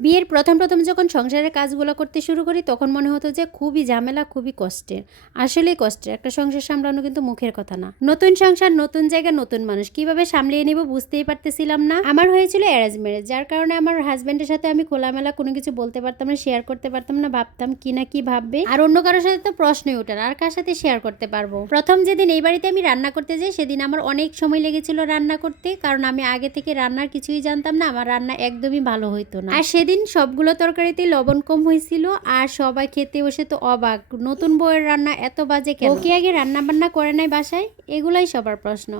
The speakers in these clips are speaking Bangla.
বিয়ের প্রথম প্রথম যখন সংসারের কাজগুলো করতে শুরু করি, তখন মনে হতো যে খুবই ঝামেলা, খুবই কষ্টের। আসলেই কষ্টের। একটা সংসার সামলানো কিন্তু মুখের কথা না। নতুন সংসার, নতুন জায়গা, নতুন মানুষ। কীভাবে সামলিয়ে নিব বুঝতেই পারতেছিলাম না। আমার হয়েছিল অ্যারেঞ্জ ম্যারেজ যার কারণে আমার হাজব্যান্ডের সাথে আমি খোলামেলা কোনো কিছু বলতে পারতাম না শেয়ার করতে পারতাম না, ভাবতাম কি না কি ভাববে। আর অন্য কারোর সাথে তো প্রশ্নই ওঠে আর কার সাথে শেয়ার করতে পারব? প্রথম যেদিন এই বাড়িতে আমি রান্না করতে যাই, সেদিন আমার অনেক সময় লেগেছিল রান্না করতে। কারণ আমি আগে থেকে রান্নার কিছুই জানতাম না, আমার রান্না একদমই ভালো হইতো না। আর সেদিন সবগুলো তরকারিতে লবণ কম হয়েছিল আর সবাই খেতে বসে তো অবাক। নতুন বউয়ের রান্না এত বাজে কেন? কি আগে রান্না বান্না করে নাই বাসায় এগুলাই সবার প্রশ্ন।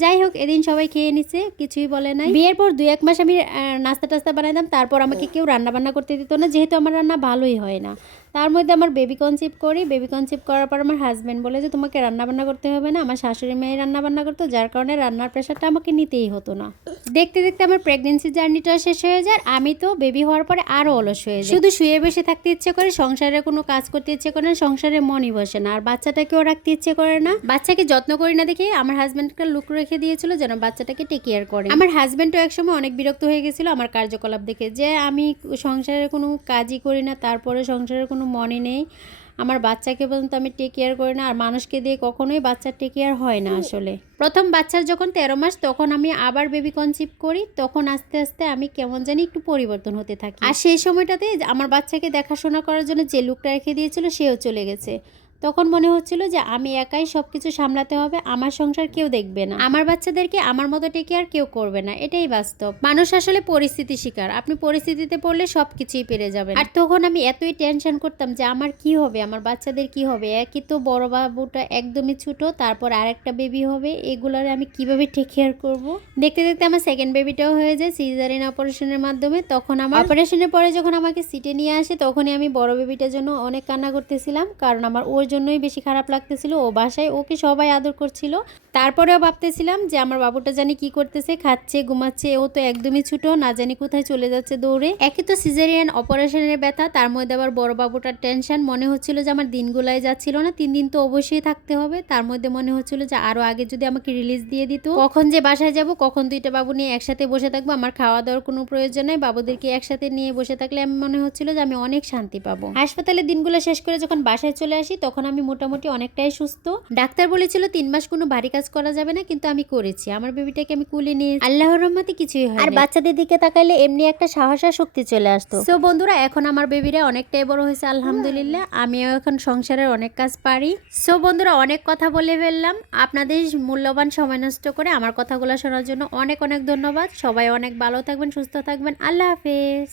যাই হোক এদিন সবাই খেয়ে নিছে কিছুই বলে নাই। বিয়ের পর দুই এক মাস আমি নাস্তা টাস্তা বানাইতাম তারপর আমাকে কেউ রান্না বান্না করতে দিত না যেহেতু আমার রান্না ভালোই হয় না। তার মধ্যে আমার বেবি কনসিভ করি বেবি কনসিভ করার পর আমার হাজব্যান্ড বলে যে তোমাকে রান্না বান্না করতে হবে না আমার শাশুড়ি মেয়ে রান্না বান্না করতো যার কারণে রান্নার প্রেশারটা আমাকে নিতেই হতো না। দেখতে দেখতে আমার প্রেগনেন্সি জার্নিটা শেষ হয়ে যায় আমি তো বেবি হওয়ার পরে আরও অলস হয়ে যায় শুধু শুয়ে বসে থাকতে ইচ্ছে করে সংসারে কোনো কাজ করতে ইচ্ছে করে না সংসারে মনই বসে না আর বাচ্চাটাকেও রাখতে ইচ্ছে করে না। বাচ্চাকে যত্ন করি না দেখে আমার হাজব্যান্ডকে লুক রেখে দিয়েছিল যেন বাচ্চাটাকে টেক কেয়ার করে। আমার হাজব্যান্ডও একসময় অনেক বিরক্ত হয়ে গেছিল আমার কার্যকলাপ দেখে যে আমি সংসারের কোনো কাজই করি না তারপরে সংসারের কোনো মনে নেই। আমার বাচ্চাকে পর্যন্ত আমি টেক কেয়ার করি না আর মানুষকে দিয়ে কখনোই বাচ্চার টেক কেয়ার হয় না আসলে। প্রথম বাচ্চার যখন তেরো মাস তখন আমি আবার বেবি কনসিভ করি তখন আস্তে আস্তে আমি কেমন জানি একটু পরিবর্তন হতে থাকি। আর সেই সময়টাতে আমার বাচ্চাকে দেখাশোনা করার জন্য যে লুকটা রেখে দিয়েছিল সেও চলে গেছে। তখন মনে হচ্ছিল যে আমি একাই সব কিছু সামলাতে হবে, আমার সংসার কেউ দেখবে না। আমার বাচ্চাদেরকে আমার মতো টেকে আর কেউ করবে না, এটাই বাস্তব। মানুষ আসলে পরিস্থিতি শিকার, আপনি পরিস্থিতিতে পড়লে সব কিছুই পেরে যাবেন। আর তখন আমি এতই টেনশন করতাম যে আমার কি হবে, আমার বাচ্চাদের কি হবে? একই তো বড় বাবুটা একদমই ছোট, তারপর আর একটা বেবি হবে, এগুলার আমি কীভাবে টেক কেয়ার করব? দেখতে দেখতে আমার সেকেন্ড বেবিটাও হয়ে যায় সিজারিন অপারেশনের মাধ্যমে। তখন আমার অপারেশনের পরে যখন আমাকে সিটে নিয়ে আসে, তখনই আমি বড় বেবিটার জন্য অনেক কান্না করতেছিলাম, কারণ আমার ওর জন্যই বেশি খারাপ লাগতেছিল। ও বাসায় ওকে সবাই আদর করছিল। তারপরেও ভাবতেছিলাম যে আমার বাবুটা জানি কি করতেছে, খাচ্ছে, ঘুমাচ্ছে, ও তো একদমই ছুটো, না জানি কোথায় চলে যাচ্ছে দৌড়ে। একে তো সিজারিয়ান অপারেশনের ব্যথা, তার মধ্যে আবার বড় বাবুটার টেনশন। মনে হচ্ছিল যে আমার দিনগুলাই যাচ্ছিল না, তিন দিন তো অবশ্যই থাকতে হবে। তার মধ্যে মনে হচ্ছিল যে আরও আগে যদি আমাকে রিলিজ দিয়ে দিত। কখন যে বাসায় যাব, কখন দুইটা বাবু নিয়ে একসাথে বসে থাকব, আমার খাওয়া দাওয়ার কোনো প্রয়োজন নাই। বাবুদেরকে একসাথে নিয়ে বসে থাকলে আমি মনে হচ্ছিল যে আমি অনেক শান্তি পাবো। হাসপাতালে দিনগুলো শেষ করে যখন বাসায় চলে আসি, তখন আমি মোটামুটি অনেকটাই সুস্থ। ডাক্তার বলেছিল তিন মাস কোনো ভারী কাজ করা যাবে না কিন্তু আমি করেছি। আমার বেবিটাকে আমি কুলে নিয়ে আল্লাহর রহমতে কিছুই হয় আর বাচ্চাদের দিকে তাকাইলে এমনি একটা সাহস আর শক্তি চলে আসতো। সো বন্ধুরা এখন আমার বেবিরা অনেকটাই বড় হয়েছে আলহামদুলিল্লাহ। আমিও এখন সংসারের অনেক কাজ পারি। সো বন্ধুরা অনেক কথা বলে ফেললাম। আপনাদের মূল্যবান সময় নষ্ট করে আমার কথাগুলো শোনার জন্য অনেক অনেক ধন্যবাদ। সবাই অনেক ভালো থাকবেন সুস্থ থাকবেন। আল্লাহ হাফেজ।